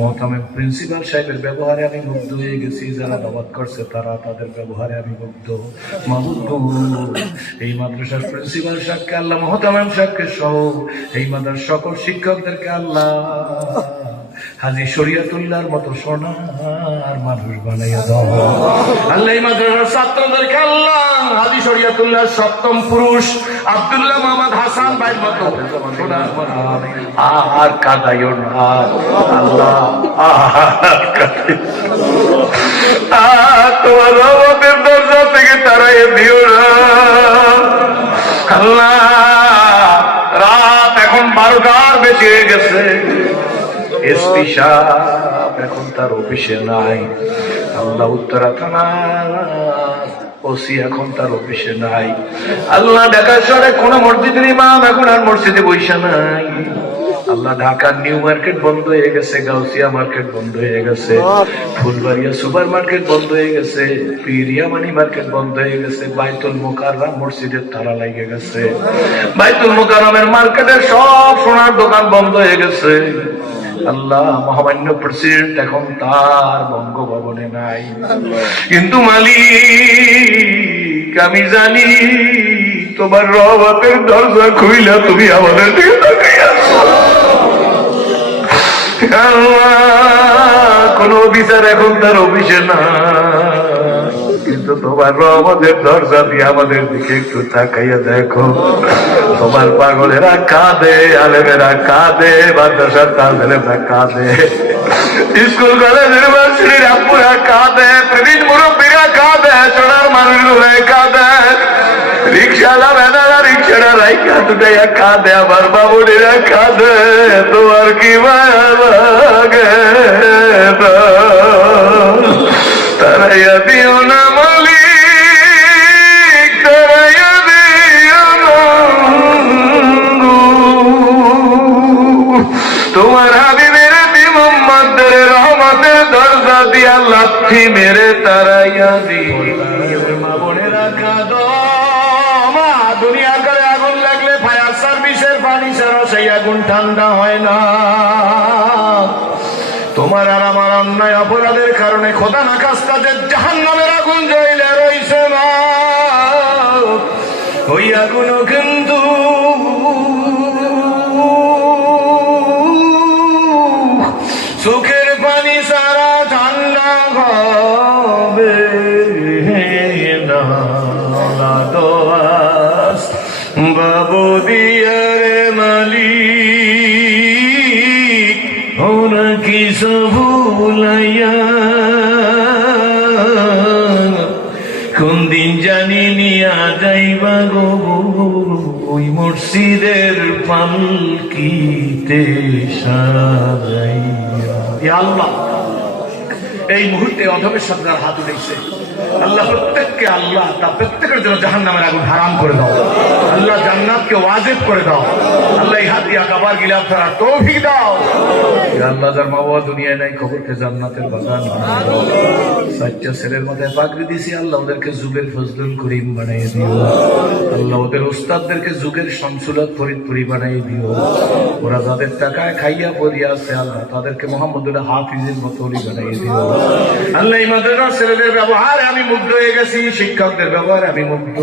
মহতামিম principal সাহেবের ব্যবহারে আমি মুগ্ধ হয়ে গেছি, যারা দাওয়াত করছে তারা তাদের ব্যবহারে আমি মুগ্ধ। মাহবুব গো, এই মাদ্রাসার প্রিন্সিপাল সাহেবকে আল্লাহ, মহতামিম সাহেবকে সহ এই মাদ্রাসার সকল শিক্ষকদেরকে আল্লাহ হাজী শরিয়তুল্লাহর মতো সোনার মানুষ বানাইয়া দাও। আল্লাহ এই মাদ্রাসার ছাত্রদেরকে আল্লাহ হাজী শরিয়তুল্লাহর সপ্তম পুরুষ আব্দুল্লাহ মোহাম্মদ হাসান ভাইয়ের মতো সোনার মানুষ আর কাঁদাইও না আল্লাহ, তোমার রহমতের দরজা থেকে তারাই দিও না আল্লাহ। রাত এখন 12টার বেশি হয়ে গেছে, এসপি সাহেব এখন তার অফিসে নাই আল্লাহ, উত্তরা থানার ওসি এখন তার অফিসে নাই আল্লাহ, ঢাকা শহরে কোন মসজিদের ইমাম এখন আর মসজিদে বৈশা নাই আল্লাহ, ঢাকার নিউ মার্কেট বন্ধ হয়ে গেছে, গাউসিয়া মার্কেট বন্ধ হয়ে গেছে, ফুলবাড়িয়া সুপার মার্কেট বন্ধ হয়ে গেছে, পিরিয়ামানি মার্কেট বন্ধ হয়ে গেছে, বাইতুল মুকাররম মসজিদের তালা লেগে গেছে, বাইতুল মুকাররমের মার্কেটের সব সোনার দোকান বন্ধ হয়ে গেছে আল্লাহ। মহামান্য প্রেসিডেন্ট এখন তার বঙ্গভবনে নাই, কিন্তু মালিক আমি জানি তোমার রহমতের দরজা খুইলা তুমি আমাদের দিকে তাকাইয়া আছো আল্লাহ। কোন অফিসার এখন তার অফিসে না, কিন্তু তোমার রহমতের দরজা দিয়ে আমাদের দিকে একটু তাকাইয়া দেখো। তোমার পাগলেরা কাঁদে, আলেমেরা কাঁদে, মাদ্রাসার তালেবেরা কাঁদে, স্কুল কলেজ ইউনিভার্সিটির আপুরা কাঁদে, প্রবীণ মুরব্বীরা কাঁদে, সোনার মানুষগুলো কাঁদে, রিক্সাওয়ালা ভ্যানারা রিক্সাটা রাইখা দুটাইয়া কাঁদে, আমার বাবুরা কাঁদে। তোমার কি মায়া লাগে তারাইয়া দিও না মালিক, তারাইয়া দিও না। তোমার হাবিবের মোহাম্মদের রহমতের দরজা দিয়া লাথি মেরে তারাইয়া দিও। মা বোনেরা কাঁদো, মা দুনিয়ার ঘরে আগুন লাগলে ফায়ার সার্ভিসের পানি ছাড়া সেই আগুন ঠান্ডা হয় না। তোমার আর আমার অন্যায় অপরাধের কারণে খোদা না খাস্তা যে জাহান্নামের আগুন জ্বলে রইছে না, ওই আগুনও কিন্তু চোখের পানি সারা ঠান্ডা হবে না। দোয়াস বাবু দিয়ার মালিক ওরা কি ভুলাইয়া, কোন দিন জানি নিয়া যাইবা গো ওই মসজিদের পালকিতে সাজাইয়া। আল্লাহ এই মুহূর্তে অধমের সাথে হাত উঠেছে আল্লাহ, প্রত্যেককে আল্লাহ তা প্রত্যেকের জন্য জাহান্নামের আগুন হারাম করে দাও আল্লাহ, জান্নাতকে ওয়াজিব করে দাও আল্লাহ, এই হাত দিয়া কাবার গিলাফ করার তৌফিক দাও আল্লাহ। যার মা বাবা দুনিয়ায় নাই খবরকে জান্নাতের বাগান বানিয়ে দাও। সাচ্চা ছেলের মাথায় পাগড়ি দিছি আল্লাহ, ওদেরকে যুগের ফজলুল করিম বানিয়ে দিও আল্লাহ, ওদের ওস্তাদদেরকে যুগের শামসুলাত ফরিদপুরি বানিয়ে দিও। ওরা যাদের টাকায় খাইয়া পড়িয়া আছে আল্লাহ, তাদেরকে মোহাম্মদুল্লাহ হাফিজের মতো বানিয়ে দিও আল্লাহ। এই মাদ্রাসার ছেলেদের ব্যবহারে আমি মুগ্ধ হয়ে গেছি, শিক্ষকদের ব্যবহারে আমি মুগ্ধ।